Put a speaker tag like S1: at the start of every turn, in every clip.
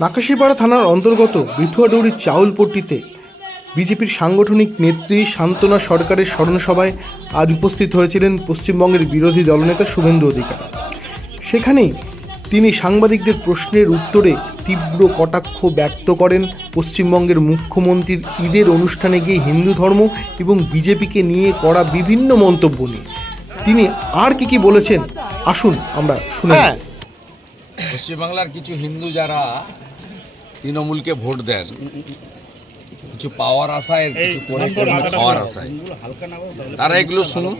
S1: নাকাশিপাড়া থানার অন্তর্গত বিথুয়াডৌড়ির চাউলপট্টিতে বিজেপির সাংগঠনিক নেত্রী শান্তনা সরকারের স্মরণসভায় আজ উপস্থিত হয়েছিলেন পশ্চিমবঙ্গের বিরোধী দলনেতা শুভেন্দু অধিকারী। সেখানেই তিনি সাংবাদিকদের প্রশ্নের উত্তরে তীব্র কটাক্ষ ব্যক্ত করেন পশ্চিমবঙ্গের মুখ্যমন্ত্রীর ঈদের অনুষ্ঠানে গিয়ে হিন্দু ধর্ম এবং বিজেপিকে নিয়ে করা বিভিন্ন মন্তব্য নিয়ে। তিনি আর কি কি বলেছেন? আসুন আমরা শুনে
S2: পশ্চিমবাংলার কিছু হিন্দু যারা তৃণমূলকে ভোট দেন। কিছু পাওয়ার আশায় কিছু করে খাওয়ার আশায় তারা এগুলো শুনুন।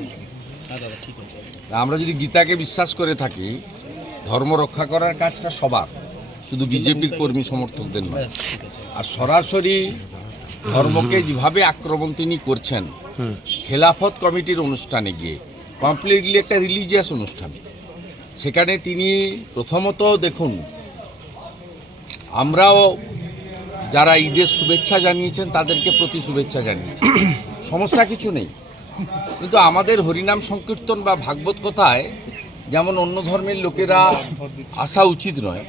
S2: আমরা যদি গীতাকে বিশ্বাস করে থাকি ধর্ম রক্ষা করার কাজটা সবার শুধু বিজেপির কর্মী সমর্থকদের নয়। আর সরাসরি ধর্মকে যেভাবে আক্রমণ তিনি করছেন খেলাফত কমিটির অনুষ্ঠানে গিয়ে কমপ্লিটলি একটা রিলিজিয়াস অনুষ্ঠান। সেখানে তিনি প্রথমত দেখুন আমরাও যারা ঈদের শুভেচ্ছা জানিয়েছেন তাদেরকে প্রতি শুভেচ্ছা জানিয়েছি। সমস্যা কিছু নেই। কিন্তু আমাদের হরিনাম সংকীর্তন বা ভাগবত কথায় যেমন অন্য ধর্মের লোকেরা আসা উচিত নয়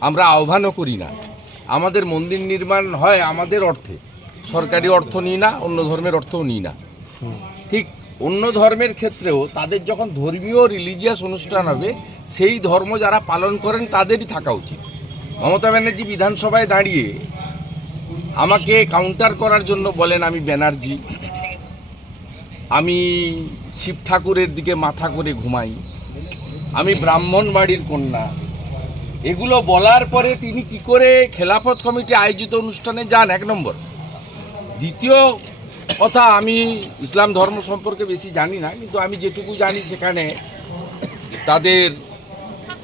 S2: আমরা আহ্বানও করি না। আমাদের মন্দির নির্মাণ হয় আমাদের অর্থে। সরকারি অর্থ নিই না অন্য ধর্মের অর্থও নিই না। ঠিক অন্য ধর্মের ক্ষেত্রেও তাদের যখন ধর্মীয় রিলিজিয়াস অনুষ্ঠান হবে সেই ধর্ম যারা পালন করেন তাদেরই থাকা উচিত। মমতা ব্যানার্জি বিধানসভায় দাঁড়িয়ে আমাকে কাউন্টার করার জন্য বলেন আমি ব্যানার্জি। আমি শিব ঠাকুরের দিকে মাথা করে ঘুমাই। আমি ব্রাহ্মণ বাড়ির কন্যা। এগুলো বলার পরে তিনি কি করে খেলাফত কমিটি আয়োজিত অনুষ্ঠানে যান? এক নম্বর। দ্বিতীয় কথা, আমি ইসলাম ধর্ম সম্পর্কে বেশি জানি না, কিন্তু আমি যেটুকু জানি সেখানে তাদের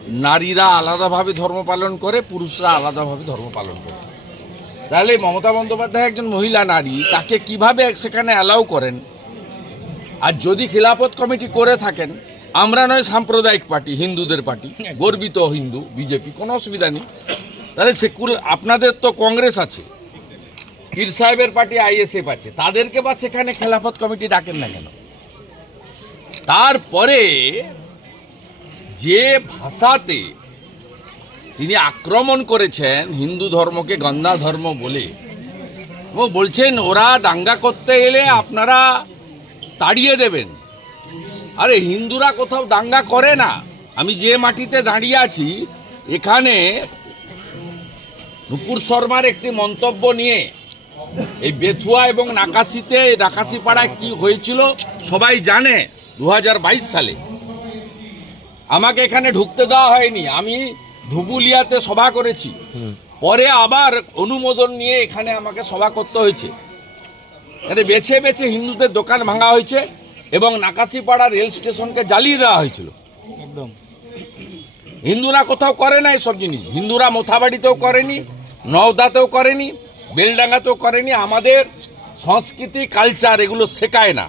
S2: নারীরা আলাদাভাবে ধর্ম পালন করে, পুরুষরা আলাদাভাবে ধর্ম পালন করে। তাহলে মমতা বন্দ্যোপাধ্যায় একজন মহিলা নারী, তাকে কীভাবে সেখানে অ্যালাউ করেন? আর যদি খিলাফত কমিটি করে থাকেন, আমরা নয় সাম্প্রদায়িক পার্টি, হিন্দুদের পার্টি, গর্বিত হিন্দু, বিজেপি, কোনো অসুবিধা নেই। তাহলে সেকুল, আপনাদের তো কংগ্রেস আছে, পীর সাহেবের পার্টি আইএসএফ আছে, তাদেরকে বা সেখানে খেলাফত কমিটি ডাকেন না কেন? তারপরে যে ভাষাতে তিনি আক্রমণ করেছেন, হিন্দু ধর্মকে গন্ধা ধর্ম বলে, ও বলছেন, ওরা দাঙ্গা করতে এলে আপনারা তাড়িয়ে দেবেন। আরে, হিন্দুরা কোথাও দাঙ্গা করে না। আমি যে মাটিতে দাঁড়িয়ে আছি, এখানে নুপুর শর্মার একটি মন্তব্য নিয়ে, এই বেথুয়া এবং নাকাশিতে, নাকাশিপাড়ায় কি হয়েছিল সবাই জানে, দু হাজার বাইশ সালে। আমাকে এখানে ঢুকতে দেওয়া হয়নি। আমি ধুবুলিয়াতে সভা করেছি। পরে আবার অনুমোদন নিয়ে এখানে আমাকে সভা করতে হয়েছে। এখানে বেছে বেছে হিন্দুদের দোকান ভাঙা হয়েছে এবং নাকাশিপাড়া রেল স্টেশনকে জ্বালিয়ে দেওয়া হয়েছিল। একদম। হিন্দুরা কোথাও করে না এসব জিনিস। হিন্দুরা মোথাবাড়িতেও করেনি নওদাতেও করেনি বেলডাঙ্গাতেও করেনি। আমাদের সংস্কৃতি কালচার এগুলো শেখায় না।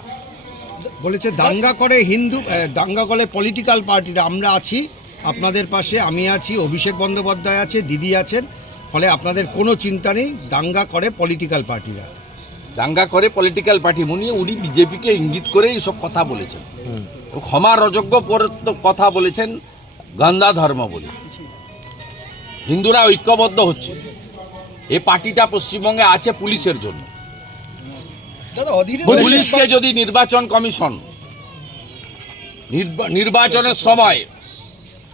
S3: বলেছে দাঙ্গা করে হিন্দু দাঙ্গা করে পলিটিক্যাল পার্টিরা আমরা আছি আপনাদের পাশে আমি আছি অভিষেক বন্দ্যোপাধ্যায় আছে দিদি আছেন ফলে আপনাদের কোনো চিন্তা নেই দাঙ্গা করে পলিটিক্যাল পার্টিরা
S2: দাঙ্গা করে পলিটিক্যাল পার্টি উনি উনি বিজেপিকে ইঙ্গিত করে এইসব কথা বলেছেন। ক্ষমা পরত্ব কথা বলেছেন গন্ধা ধর্ম বলে। হিন্দুরা ঐক্যবদ্ধ হচ্ছে। এ পার্টিটা পশ্চিমবঙ্গে আছে পুলিশের জন্য। পুলিশকে যদি নির্বাচন কমিশন নির্বা- নির্বাচনের সময়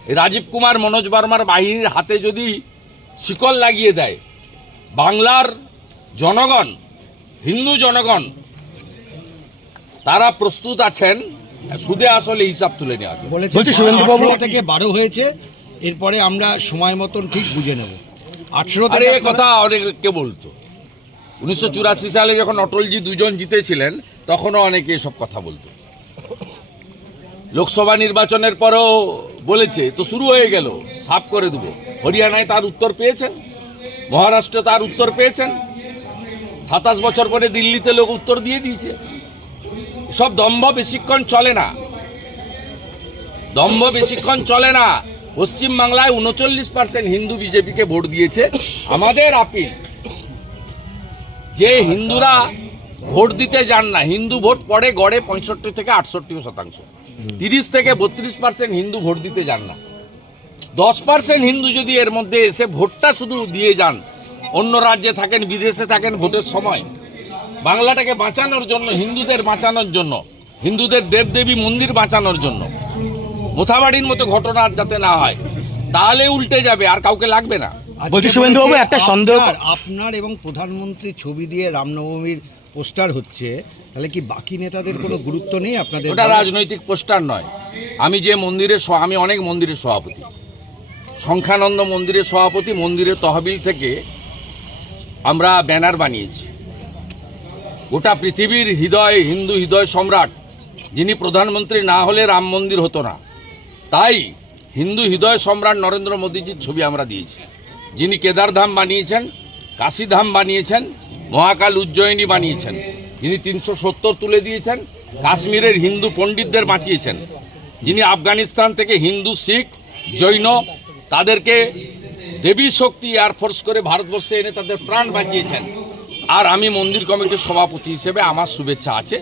S2: রাজীব কুমার মনোজ বর্মার বাহিনীর হাতে যদি শিকল লাগিয়ে দেয় বাংলার জনগণ হিন্দু জনগণ তারা প্রস্তুত আছেন সুদে আসলে হিসাব তুলে
S3: বলছি
S1: শুভেন্দুবাবু-
S3: থেকে বারো হয়েছে এরপরে আমরা সময় মতন ঠিক বুঝে নেব। আঠেরো
S2: কথা অনেকে বলতো। উনিশশো চুরাশি সালে যখন অটলজি দুজন জিতেছিলেন, তখনও অনেকে এসব কথা বলতো। লোকসভা নির্বাচনের পরেও বলেছে, তো শুরু হয়ে গেল, সাফ করে দেবো। হরিয়ানায় তার উত্তর পেয়েছেন, মহারাষ্ট্রে তার উত্তর পেয়েছেন, সাতাশ বছর পরে দিল্লিতে লোক উত্তর দিয়ে দিয়েছে। সব দম্ভ বেশিক্ষণ চলে না। দম্ভ বেশিক্ষণ চলে না। পশ্চিমবাংলায় উনচল্লিশ পার্সেন্ট হিন্দু বিজেপিকে ভোট দিয়েছে। আমাদের আপিল যে হিন্দুরা ভোট দিতে যান না, হিন্দু ভোট পড়ে গড়ে পঁয়ষট্টি থেকে আটষট্টি শতাংশ। তিরিশ থেকে বত্রিশ পার্সেন্ট হিন্দু ভোট দিতে যান না। দশ পার্সেন্ট হিন্দু যদি এর মধ্যে এসে ভোটটা শুধু দিয়ে যান, অন্য রাজ্যে থাকেন, বিদেশে থাকেন ভোটের সময়, বাংলাটাকে বাঁচানোর জন্য, হিন্দুদের বাঁচানোর জন্য, হিন্দুদের দেবদেবী মন্দির বাঁচানোর জন্য, মোথাবাড়ির মতো ঘটনা যাতে না হয়, তাহলে উল্টে যাবে, আর কাউকে লাগবে না।
S4: বলছি শুভেন্দুবাবু, একটা সন্দেহ-
S3: আপনার- এবং প্রধানমন্ত্রী ছবি দিয়ে রামনবমীর পোস্টার হচ্ছে তাহলে কি বাকি নেতাদের কোনো গুরুত্ব নেই আপনাদের
S2: ওটা রাজনৈতিক পোস্টার নয়। আমি যে মন্দিরের স- আমি অনেক মন্দিরের সভাপতি। সংখ্যানন্দ মন্দিরের সভাপতি মন্দিরের তহবিল থেকে আমরা ব্যানার বানিয়েছি। গোটা পৃথিবীর হৃদয় হিন্দু হৃদয় সম্রাট যিনি প্রধানমন্ত্রী না হলে রাম মন্দির হতো না তাই হিন্দু হৃদয় সম্রাট নরেন্দ্র মোদীজির ছবি আমরা দিয়েছি। যিনি কেদারধাম বানিয়েছেন কাশীধাম বানিয়েছেন, মহাকাল উজ্জয়িনী বানিয়েছেন, যিনি তিনশো সত্তর তুলে দিয়েছেন, কাশ্মীরের হিন্দু পণ্ডিতদের বাঁচিয়েছেন, যিনি আফগানিস্তান থেকে হিন্দু, শিখ, জৈন, তাদেরকে দেবী শক্তি এয়ারফোর্স করে ভারতবর্ষে এনে তাদের প্রাণ বাঁচিয়েছেন। আর আমি মন্দির কমিটির সভাপতি হিসেবে আমার শুভেচ্ছা আছে।